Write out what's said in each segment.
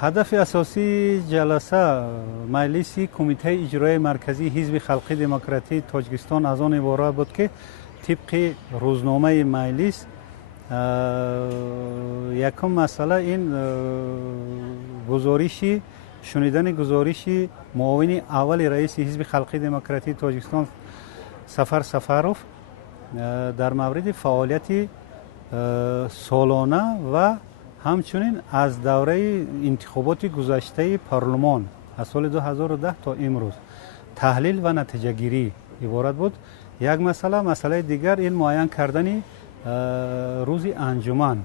هدف اساسی جلسه مجلس کمیته اجرایی مرکزی حزب خلقی دموکراتی تاجیکستان از آن عبارت بود که طبق روزنامه مجلس یکم مسئله این گزارشی شنیدن گزارش معاون اول رئیس حزب خلقی دموکراتی تاجیکستان سفر سفروف در مورد فعالیت سالانه و همچنین از دوره انتخابات گذشته پارلمان از سال 2010 تا امروز تحلیل و نتیجه گیری عبارت بود. یک مسئله دیگر این معین کردن روز انجمن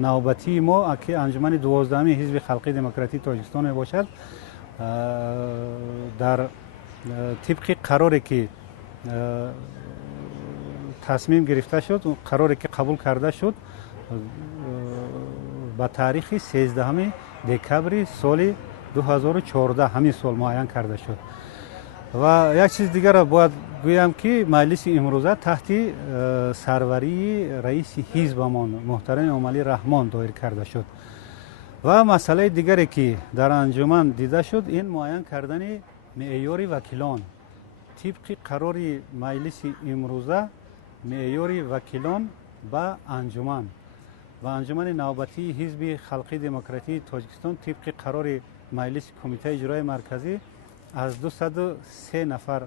نوبتی ما که انجمن 12 حزب خلقی دموکراتی تاجیکستان باشد در طبق قراری که تصمیم گرفته شد، قراری که قبول کرده شد با تاریخ 13 دکبر سال 2014 همین سال معین کرده شد. و یک چیز دیگر را باید گویم که مجلس امروزه تحت سروری رئیس حزبمان محترم امالی رحمان دایر کرده شد. و مسئله دیگری که در انجمن دیده شد این معین کردن معیار وکیلان. طبق قرار مجلس امروزه معیار وکیلان به انجمن و انجمن نوبتی حزب خلقی دموکراتی تاجیکستان طبق قرار مجلس کمیته اجرایی مرکزی از 203 نفر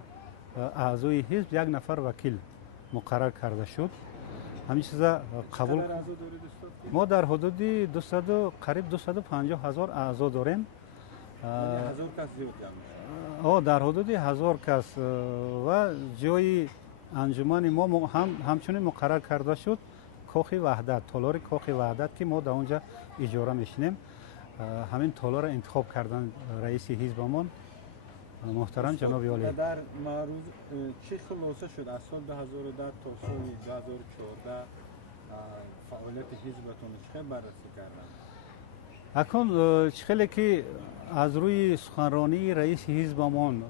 اعضای حزب یک نفر وکیل مقرر کرده شد. همین چیزا قبول ما در حدود قریب 250,000 اعضا داریم. در حدود 1000 کس و جای انجمن ما همچنین مقرر کرده شد کاخ وحدت، تالار کاخ وحدت که ما در اونجا اجاره میشنیم. همین تالار انتخاب کردن رئیس حزبمان محترم جناب عالی. در معروض چه خلاصه شد از سال 2010 تا سال 2014 فعالیت حزبتون چه بررسی کردن؟ اکنون چخیلی که از روی سخنرانی رئیس حزبمان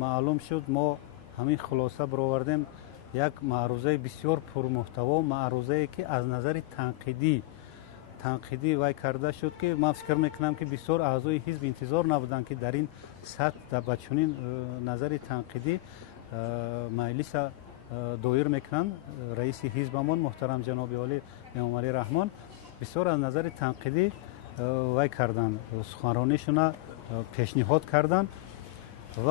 معلوم شد ما همین خلاصه برآوردیم. یک معروضه بسیار پرمحتوا، معروضه که از نظر تنقیدی وای کرده شد که من فکر میکنم که بسیار اعضای حزب انتظار نبودن که در این سطح در بچونین نظر تنقیدی مجلس دایر میکنن. رئیس حزبمان محترم جناب عالی امالی رحمان بسیار از نظر تنقیدی وای کردن، سخنرانیشون پیشنهاد کردن و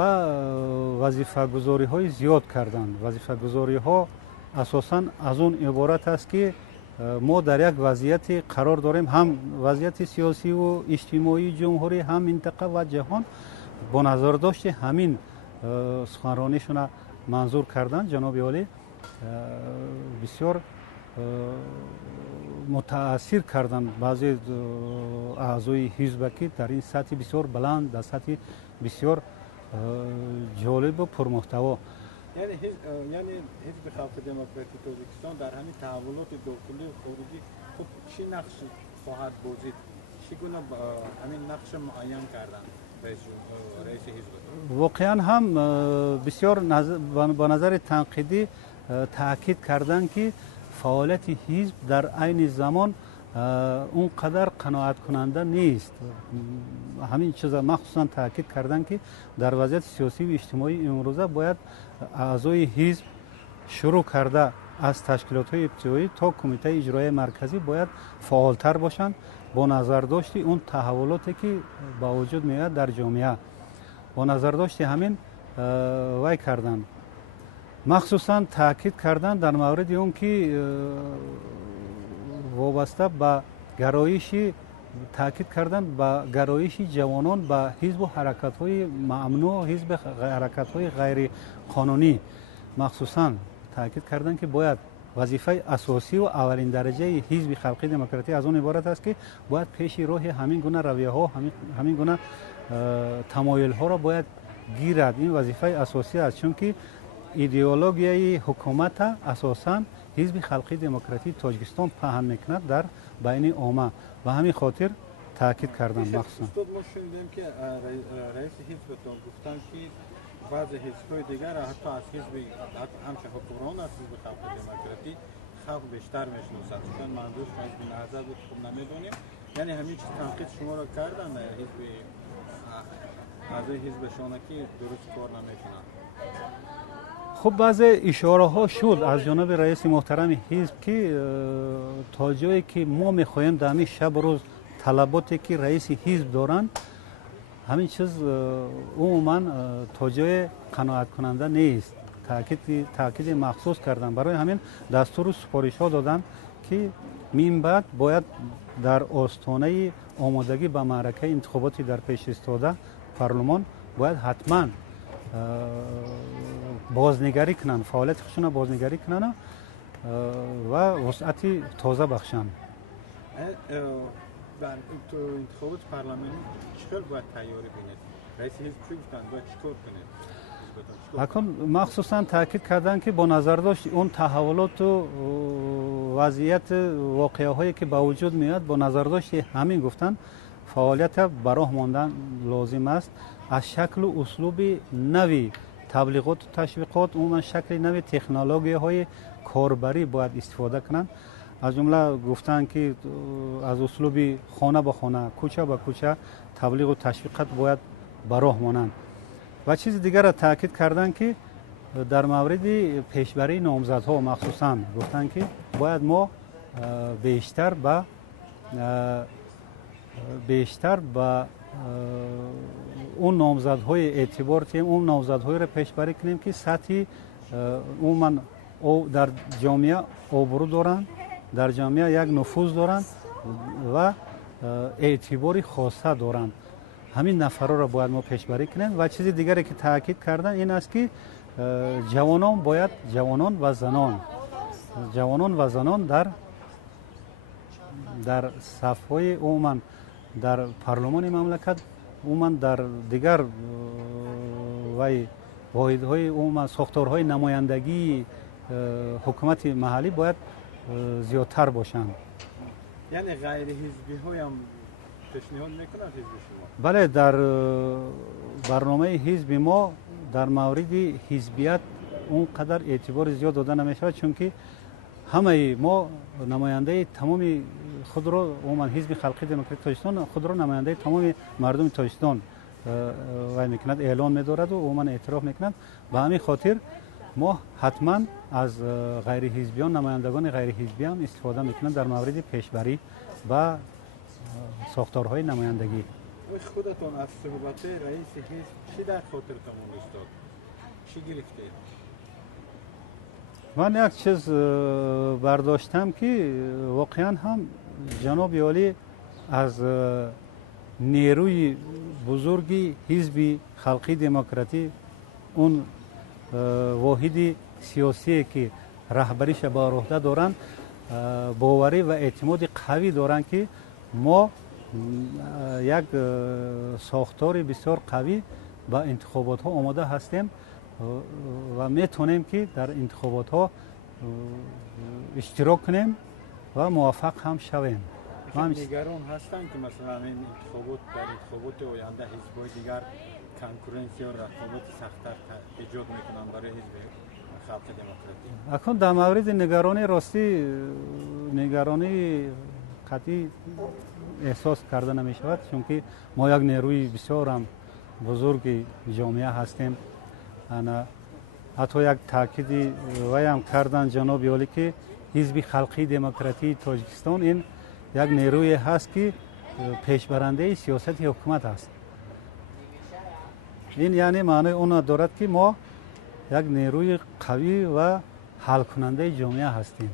وظیفه گذاری های زیاد کردن. وظیفه گذاری ها اساساً از اون عبارت است که ما در یک وضعیت قرار داریم، هم وضعیت سیاسی و اجتماعی جمهوری، هم منطقه و جهان. با نظر داشت همین سخنرانیشون منظور کردن. جناب عالی بسیار متاثر کردن بعضی اعضای حزب که در این سطح بسیار بلند، در سطح بسیار جالب و پرمحتوا. یعنی حزب خلق دموکراتی تاجیکستان در همین تحولات داخلی و خارجی خب چی نقش خواهد بازید؟ چگونه همین نقش معین کردن رئیس حزب؟ واقعا هم بسیار با نظر تنقیدی تاکید کردن که فعالیت حزب در عین زمان اونقدر قناعت کننده نیست. همین چیزا مخصوصا تاکید کردن که در وضعیت سیاسی و اجتماعی امروزه باید اعضای حزب شروع کرده از تشکیلات های ابتدایی تا کمیته اجرایی مرکزی باید فعالتر باشند با نظر داشت اون تحولاتی که با وجود میاد در جامعه. با نظر داشت همین وای کردن، مخصوصا تاکید کردن در مورد اون که وابسته به گرایشی، تاکید کردن به گرایش جوانان به حزب و حرکت‌های ممنوع، حزب حرکت‌های غیر قانونی. مخصوصا تاکید کردن که باید وظیفه اساسی و اولین درجه حزب خلقی دموکراتی از اون عبارت است که باید پیش راه همین گونه رویه‌ها، همین گونه تمایل‌ها را باید گیرد. این وظیفه اساسی است، چون که ایدئولوژی حکومت اساساً حزب خلقی دموکراتی تاجیکستان پهن میکند در بین عامه و همین خاطر تاکید کردم. مخصوصا استاد ما شنیدیم که رئیس حزبتون گفتن که بعضی حزب‌های دیگر حتی از حزب همچه حکمران از حزب خلق دموکراتی خلق بیشتر میشناسند، چون منظورش حزب نهضت بود، خب نمیدونیم. یعنی همین چیز تنقید شما را کردن حزب اعضای حزب شما که درست کار نمیکنن؟ خب بعض اشاره ها شد از جانب رئیس محترم حزب که تا جایی که ما میخواهیم در همین شب روز طلباتی که رئیس حزب دارن همین چیز عموما تا جای قناعت کننده نیست. تاکید مخصوص کردن، برای همین دستور و سفارش ها دادن که من بعد باید در آستانه آمادگی به معرکه انتخاباتی در پیش استاده پارلمان باید حتما بازنگری کنن، فعالیت خودشون بازنگری کنن و وسعت تازه بخشن. بر انتخابات پارلمانی چطور باید تیاری بینید؟ رئیس حزب چی گفتن باید چیکار کنید؟ اکنون مخصوصا تاکید کردن که با نظر داشت اون تحولات و وضعیت واقعه هایی که با وجود میاد با نظر داشت همین گفتن فعالیت براه ماندن لازم است. از شکل و اسلوب نوی تبلیغات و تشویقات عموما شکل نوی تکنولوژی های کاربری باید استفاده کنند. از جمله گفتن که از اسلوب خانه به خانه، کوچه به کوچه تبلیغ و تشویقات باید براه مانند. و چیز دیگر را تاکید کردن که در مورد پیشبری نامزدها مخصوصا گفتن که باید ما بیشتر به اون نامزدهای اعتبار کنیم، اون نامزدهای را پیشبری کنیم که سطحی عموما در جامعه آبرو دارند، در جامعه یک نفوذ دارند و اعتباری خاصه دارند. همین نفرها را باید ما پیشبری کنیم. و چیز دیگری که تاکید کردن این است که جوانان باید جوانان و زنان در صفهای عموما در پارلمان مملکت عموما در دیگر واحدهای عموما ساختارهای نمایندگی حکومت محلی باید زیادتر باشند. یعنی غیر حزبی های هم پیشنهاد میکنند حزب شما؟ بله، در برنامه حزب ما در مورد حزبیت اونقدر اعتبار زیاد داده نمیشود، چون که همه ما نماینده تمام خود را عموما حزب خلقی دموکراتی تاجیکستان خود را نماینده تمام مردم تاجیکستان و میکند اعلان می‌دارد و عموما اعتراف میکند. به همین خاطر ما حتما از غیر حزبیان، نمایندگان غیر حزبی هم استفاده میکنند در مورد پیشبری و ساختارهای نمایندگی. خودتون از صحبت رئیس حزب چی در خاطرتون استاد؟ چی گرفته؟ من یک چیز برداشتم که واقعا هم جناب عالی از نیروی بزرگی حزب خلقی دموکراتی، اون واحد سیاسی که رهبریش به عهده دارند، باوری و اعتماد قوی دارند که ما یک ساختار بسیار قوی با انتخابات ها آماده هستیم و میتونیم که در انتخابات ها اشتراک کنیم و موفق هم شویم. نگران هستند که مثلا این انتخابات آینده حزب‌های دیگر کنکورنسی و رقابت سخت‌تر ایجاد میکنن برای حزب خلق دموکراتی؟ اکنون در مورد نگرانی راستی نگرانی قطعی احساس کرده نمی شود، چون که ما یک نیروی بسیار هم بزرگ جامعه هستیم. حتی یک تاکید وی هم کردن جناب عالی که حزب خلقی دموکراتی تاجیکستان این یک نیروی هست که پیشبرنده سیاست حکومت است. این یعنی معنی اون دارد که ما یک نیروی قوی و حل کننده جامعه هستیم.